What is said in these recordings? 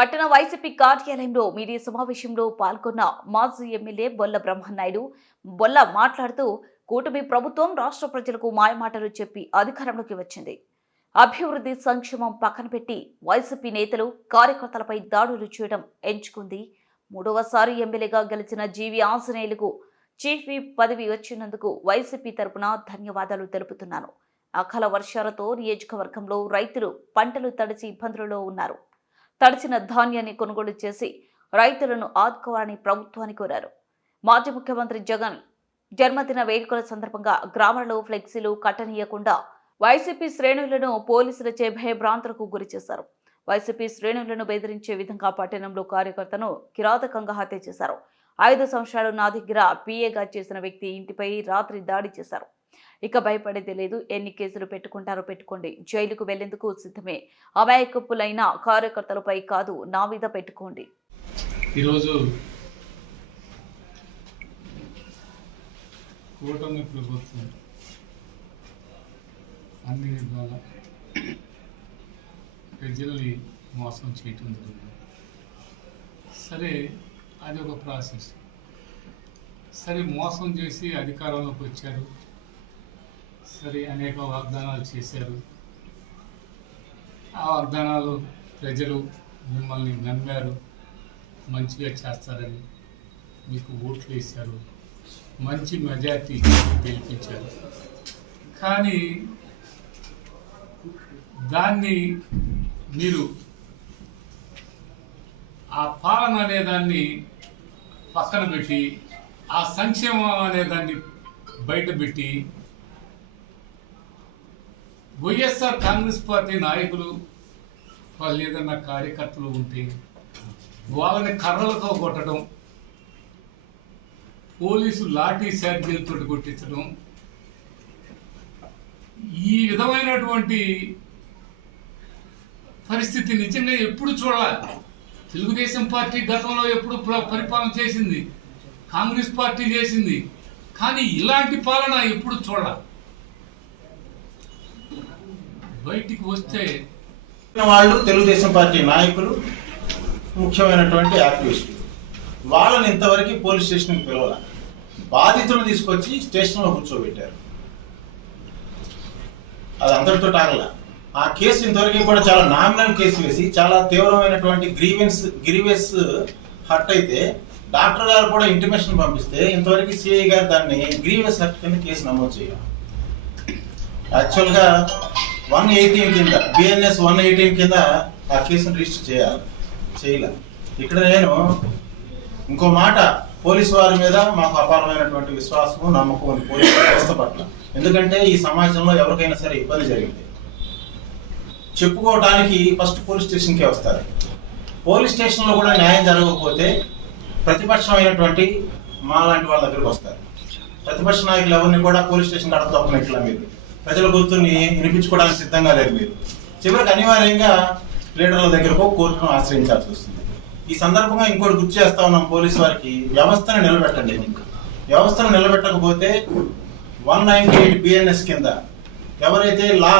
పట్టణ వైసీపీ కార్యాలయంలో మీడియా సమావేశంలో పాల్గొన్న మాజీ ఎమ్మెల్యే బొల్ల బ్రహ్మనాయుడు బొల్ల మాట్లాడుతూ కూటమి ప్రభుత్వం రాష్ట్ర ప్రజలకు మాయమాటలు చెప్పి అధికారంలోకి వచ్చింది. అభివృద్ధి సంక్షేమం పక్కన పెట్టి వైసీపీ నేతలు కార్యకర్తలపై దాడులు చేయడం ఎంచుకుంది. మూడవసారి ఎమ్మెల్యేగా గెలిచిన జీవి ఆంజనేయులకు చీఫ్ విప్ పదవి వచ్చినందుకు వైసీపీ తరపున ధన్యవాదాలు తెలుపుతున్నాను. అకాల వర్షాలతో నియోజకవర్గంలో రైతులు పంటలు తడిచి ఇబ్బందులలో ఉన్నారు. తడిచిన ధాన్యాన్ని కొనుగోలు చేసి రైతులను ఆదుకోవాలని ప్రభుత్వాన్ని కోరారు. మాజీ ముఖ్యమంత్రి జగన్ జన్మదిన వేడుకల సందర్భంగా గ్రామాలలో ఫ్లెక్సీలు కట్టనీయకుండా వైసీపీ శ్రేణులను పోలీసులచే భయభ్రాంతులకు గురి చేశారు. వైసీపీ శ్రేణులను బెదిరించే విధంగా పట్టణంలో కార్యకర్తను కిరాతకంగా హత్య చేశారు. ఐదు సంవత్సరాలు నా దగ్గర పీఏగా చేసిన వ్యక్తి ఇంటిపై రాత్రి దాడి చేశారు. ఇక భయపడేది లేదు. ఎన్ని కేసులు పెట్టుకుంటారో పెట్టుకోండి. జైలుకు వెళ్ళేందుకు సిద్ధమే. అమాయకప్పులైన కార్యకర్తలపై కాదు నా మీద పెట్టుకోండి. ఈరోజు కూటమి ప్రభుత్వం అన్ని విధాల ప్రజల్ని మోసం చేయటం జరిగింది. సరే అది ఒక ప్రాసెస్. సరే మోసం చేసి అధికారంలోకి వచ్చారు. సరే అనేక వాగ్దానాలు చేశారు. ఆ వాగ్దానాలు ప్రజలు మిమ్మల్ని నమ్మారు మంచిగా చేస్తారని మీకు ఓట్లు వేశారు మంచి మెజార్టీ గెలిపించారు. కానీ దాన్ని మీరు ఆ పాలన అనేదాన్ని పక్కన పెట్టి ఆ సంక్షేమం అనేదాన్ని బయట పెట్టి వైఎస్ఆర్ కాంగ్రెస్ పార్టీ నాయకులు వాళ్ళు ఏదన్నా కార్యకర్తలు ఉంటే వాళ్ళని కర్రలతో కొట్టడం పోలీసు లాఠీ చార్జీలతో కొట్టించడం ఈ విధమైనటువంటి పరిస్థితి నిజంగా ఎప్పుడు చూడాలి? తెలుగుదేశం పార్టీ గతంలో ఎప్పుడు ప్ర- పరిపాలన చేసింది? కాంగ్రెస్ పార్టీ చేసింది? కానీ ఇలాంటి పాలన ఎప్పుడు చూడాలి? బయటికి వస్తే వాళ్ళు తెలుగుదేశం పార్టీ నాయకులు ముఖ్యమైనటువంటి యాక్టివిస్టులు. వాళ్ళని ఇంతవరకు పోలీస్ స్టేషన్కి పిలవాల. బాధితులు తీసుకొచ్చి స్టేషన్లో కూర్చోబెట్టారు. అది అందరితో టాగల ఆ కేసు ఇంతవరకు కూడా చాలా నామినల్ కేసు వేసి చాలా తీవ్రమైనటువంటి గ్రీవెన్స్ గ్రీవెస్ హర్ట్ అయితే డాక్టర్ గారు కూడా ఇంటిమేషన్ పంపిస్తే ఇంతవరకు సిఐ గారు దాన్ని గ్రీవెస్ హర్ట్ కింద కేసు నమోదు చేయాలి యాక్చువల్గా వన్ ఎయిటీన్ కింద బిఎన్ఎస్ వన్ ఎయిటీన్ కింద ఆ కేసును రిజిస్టర్ చేయాలి చేయలే. ఇక్కడ నేను ఇంకో మాట పోలీసు వారి మీద మాకు అపారమైనటువంటి విశ్వాసము నమ్మకం ఉంది పోలీసు వ్యవస్థ పట్ల ఎందుకంటే ఈ సమాజంలో ఎవరికైనా సరే ఇబ్బంది జరిగింది. చెప్పుకోవడానికి ఫస్ట్ పోలీస్ స్టేషన్కే వస్తారు. పోలీస్ స్టేషన్లో కూడా న్యాయం జరగకపోతే ప్రతిపక్షమైనటువంటి మా లాంటి వాళ్ళ దగ్గరికి వస్తారు. ప్రతిపక్ష నాయకులు ఎవరిని కూడా పోలీస్ స్టేషన్ కడ తొక్కనట్లా మీరు? ప్రజల గుర్తుని వినిపించుకోవడానికి సిద్ధంగా లేదు మీరు. చివరికి అనివార్యంగా లీడర్ల దగ్గరకు కోర్టును ఆశ్రయించాల్సి వస్తుంది. ఈ సందర్భంగా ఇంకోటి గుర్తు చేస్తా ఉన్నాం పోలీసు వారికి. వ్యవస్థను నిలబెట్టండి. వ్యవస్థను నిలబెట్టకపోతే వన్ నైన్టీ ఎయిట్ బిఎన్ఎస్ కింద ఎవరైతే లా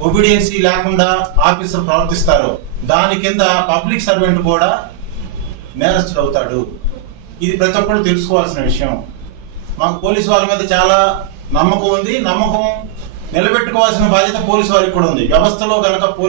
ఒబిడియన్సీ లేకుండా ఆఫీసర్ ప్రవర్తిస్తారో దాని కింద పబ్లిక్ సర్వెంట్ కూడా నేరస్తుడు అవుతాడు ఇది ప్రతి ఒక్కరు తెలుసుకోవాల్సిన విషయం. మాకు పోలీసు వాళ్ళ మీద చాలా నమ్మకం ఉంది. నమ్మకం నిలబెట్టుకోవాల్సిన బాధ్యత పోలీసు వారికి కూడా ఉంది. వ్యవస్థలో కనుక పోలీసు